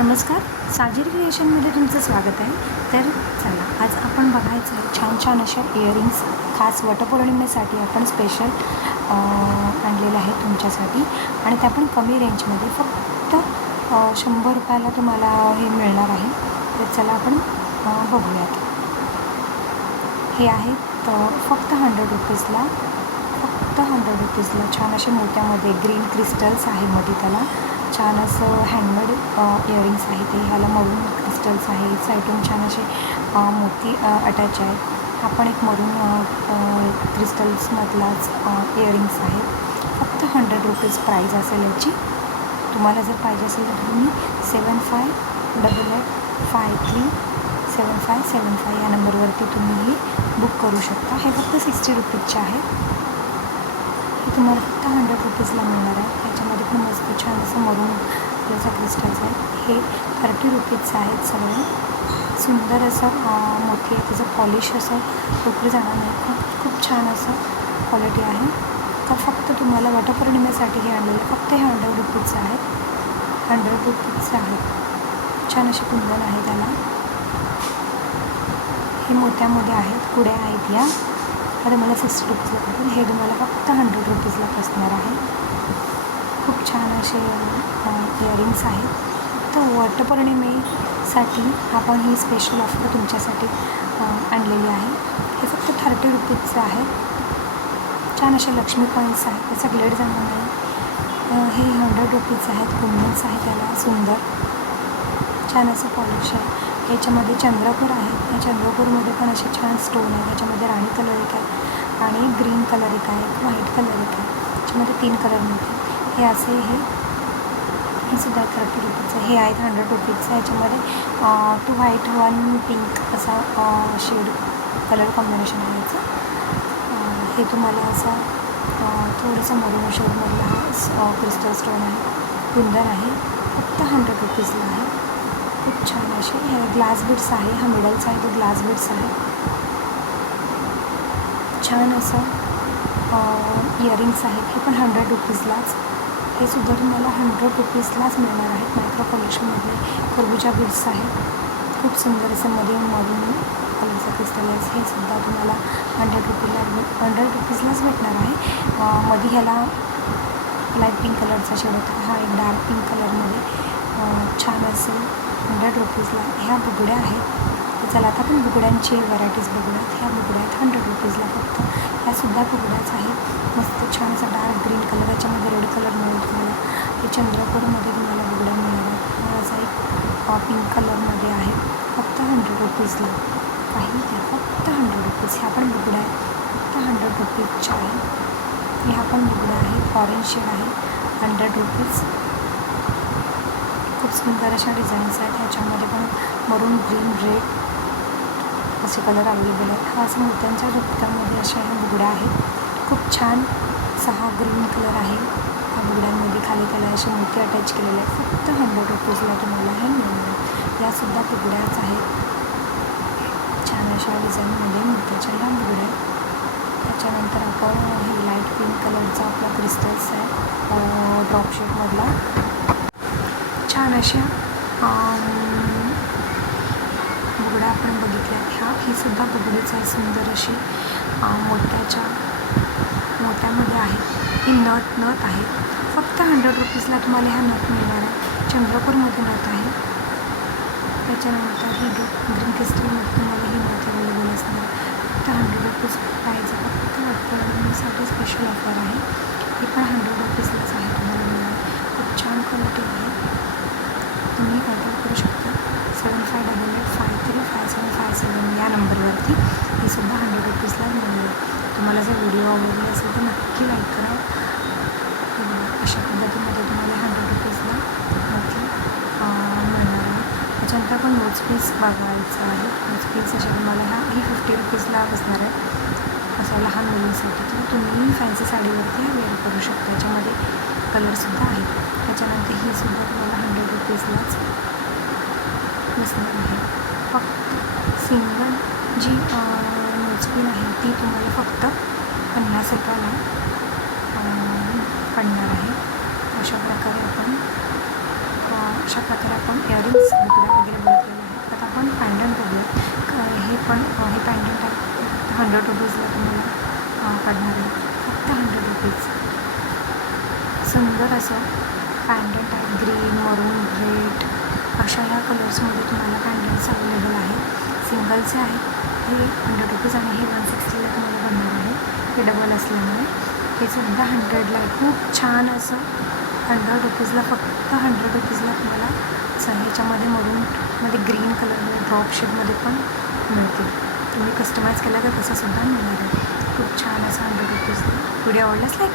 नमस्कार, साजिर क्रिएशनमध्ये तुमचं स्वागत आहे. तर चला, आज आपण बघायचं आहे छान छान अशा इयरिंग्स खास वटपौर्णिमेसाठी आपण स्पेशल आणलेलं आहे तुमच्यासाठी. आणि त्या पण कमी रेंजमध्ये फक्त 100 रुपयाला तुम्हाला हे मिळणार आहे. तर चला आपण बघूयात. हे आहेत फक्त 100 रुपीजला, फक्त 100 रुपीजला छान असे मोत्यामध्ये ग्रीन क्रिस्टल्स आहे मध्ये. त्याला छान असं हँडमेड इयरिंग्स आहे ते. ह्याला मरून क्रिस्टल्स आहे, साईडून छान असे मोती अटॅच आहेत. हा पण एक मरून क्रिस्टल्समधलाच इयरिंग्स आहे. फक्त 100 रुपीज प्राईज असेल याची. तुम्हाला जर पाहिजे असेल तर तुम्ही 7588537575 या नंबरवरती तुम्ही ही बुक करू शकता. हे फक्त 60 रुपीजचे आहे. हे तुम्हाला फक्त 100 रुपीजला मिळणार आहे. त्याच्यामध्ये पण मस्त छान असं मरून कलरचा क्रिस्टल्स आहे. हे 30 रुपीजचं आहेत. सगळे सुंदर असं मोठी आहे. त्याचं पॉलिश असं टोकरी जाणार नाही. खूप छान असं क्वालिटी आहे. तर फक्त तुम्हाला वटपौर्णिमेसाठी हे आणलेलं फक्त हे 100 रुपीजचं आहे. 100 रुपीजचं आहे. छान अशी कुंदन आहे त्याला. हे मोत्यामध्ये आहेत, कुड्या आहेत या. आता मला 60 रुपीजला पडेल. हे तुम्हाला फक्त 100 रुपीजला बसणार आहे. खूप छान असे इयरिंग्स आहेत. तर वटपौर्णिमेसाठी आपण ही स्पेशल ऑफर तुमच्यासाठी आणलेली आहे. हे फक्त 30 रुपीजचं आहे. छान असे लक्ष्मी कॉईन्स आहेत, त्याचा ग्लेड जाणार नाही. हे 100 रुपीजचं आहेत. कुंदन्स आहे त्याला सुंदर छान असं पॉलिश आहे. याच्यामध्ये चंद्रकोर आहे. या चंद्रकोरमध्ये पण असे छान स्टोन आहे. याच्यामध्ये राणी कलर एक आहे आणि ग्रीन कलर एक आहे, व्हाईट कलर एक आहे. याच्यामध्ये 3 कलर मिळते. हे असे हे सुद्धा 30 रुपीजचं. हे आहेत 100 रुपीजचं. याच्यामध्ये 2 व्हाईट 1 पिंक असा शेड कलर कॉम्बिनेशन आहे याचं. हे तुम्हाला असं थोडंसं मरून शेडमधला हा क्रिस्टल स्टोन आहे, कुंदन आहे. फक्त 100 रुपीजला आहे. खूप छान असे हे ग्लास बीड्स आहे. हा मिडलचा आहे तो ग्लास बीड्स आहे. छान असं इयरिंग्स आहेत. हे पण 100 रुपीजलाच. हे सुद्धा तुम्हाला 100 रुपीजलाच मिळणार आहेत. मायक्रो पॉलिशमधले खरबुजा बीड्स आहेत. खूप सुंदर असं मध्ये मरून कलरचं क्रिस्टल आहे. हे सुद्धा तुम्हाला 100 रुपीजलाच भेटणार आहे. मध्ये ह्याला लाईट पिंक कलरचा शेड होता. हा एक डार्क पिंक कलरमध्ये छान असे 100 रुपीजला. ह्या बुगड्या आहेत. तर चला आता आपण बुगड्यांची व्हरायटीज बघूयात. ह्या बुगड्या आहेत 100 रुपीजला फक्त. ह्यासुद्धा बुगड्याच आहेत. मस्त छान असा डार्क ग्रीन कलर, याच्यामध्ये रेड कलर मिळेल तुम्हाला. हे चंद्रकोरमध्ये तुम्हाला बुगड्या मिळणार आहेत. हा असा एक पिंक कलरमध्ये आहे. फक्त 100 रुपीजला. काही घ्या फक्त 100 रुपीज. ह्या पण बुगड्या आहेत. फक्त 100 रुपीजच्या आहेत. ह्या पण बुगड्या आहेत. ऑरेंज शेड आहे. 100 रुपीज. खूप सुंदर अशा डिझाईन्स आहेत. ह्याच्यामध्ये पण मरून ग्रीन रेड असे कलर अवेलेबल आहेत. हा असं मोत्यांच्या झुपक्यामध्ये अशा ह्या बुगड्या आहेत. खूप छान 6 ग्रीन कलर आहे. ह्या बुगड्यांमध्ये खाली त्याला असे मोती अटॅच केलेले आहेत. फक्त 100 रुपीजला तुम्हाला हे मिळणार. यासुद्धा बुगड्याच आहेत. छान अशा डिझाईनमध्ये मोत्याच्या ह्या बुगड्या. त्याच्यानंतर आपण हे लाईट पिंक कलरचा आपला क्रिस्टल्स आहे ड्रॉप शेपमधला. छान अशा बुगड्या आपण बघितल्या. ही सुद्धा बुगडीच आहे. सुंदर अशी मोत्यामध्ये आहे. ही नथ आहे. फक्त 100 रुपीजला तुम्हाला ह्या नथ मिळणार आहे. चंद्रपूरमध्ये नथ आहे. त्याच्यानंतर ही ग्रीन क्रिस्टलमध्ये तुम्हाला ही नथ अवेलेबल असणार. फक्त 100 रुपीज प्राईज. फक्त वटपौर्णिमेसाठी स्पेशल ऑफर आहे. ही पण 100 रुपीजलाच आहे तुम्हाला मिळणार. खूप छान क्वालिटी आहे. तुम्ही ऑर्डर करू शकता 7588535757 या नंबरवरती. हे सुद्धा 100 रुपीजला मिळेल. तुम्हाला जर व्हिडिओ आवडले असेल तर नक्की लाईक करा. अशा पद्धतीमध्ये तुम्हाला 100 रुपीजला नक्की मिळणार आहे. त्याच्यानंतर आपण नोज पीस बघायचं आहे. नोज पीस अशा तुम्हाला ही 50 रुपीजला बसणार आहे. असं लहान मुलींसाठी. तर तुम्ही फॅन्सी साडीवरती वेअर करू शकता. याच्यामध्ये कलरसुद्धा आहेत. त्याच्यानंतर ही सुद्धा तुम्हाला 100 रुपीजलाच बसणार आहे. फक्त सिंगल जी नोजपिन आहे ती तुम्हाला फक्त 50 रुपयाला पडणार आहे. अशा प्रकारे आपण अशा प्रकारे आपण इयरिंग्स बुकड्या वगैरे बघितलेल्या आहेत. आता आपण पॅन्डंट बघूया. हे पॅन्डंट आहे 100 रुपीजला तुम्हाला पडणार आहे, फक्त 100 रुपीज. सुंदर असं पॅन्डंट आहे. ग्रीन, मरून, रेड अशा ह्या कलर्समध्ये तुम्हाला पॅन्डंट्स अवेलेबल आहेत. सिंगलचे आहेत हे 100 रुपीज आणि हे 160ला तुम्हाला बनणार आहे. हे डबल असल्यामुळे हे सुद्धा 100ला आहे. खूप छान असं 100 रुपीजला, फक्त 100 रुपीजला तुम्हाला ह्याच्यामध्ये मरूनमध्ये ग्रीन कलरमध्ये ड्रॉप शेडमध्ये पण मिळते. तुम्ही कस्टमाइज केलं तर तसंसुद्धा मिळणार आहे. खूप छान असं 100 रुपीजला. व्हिडिओ आवडल्यास लाईक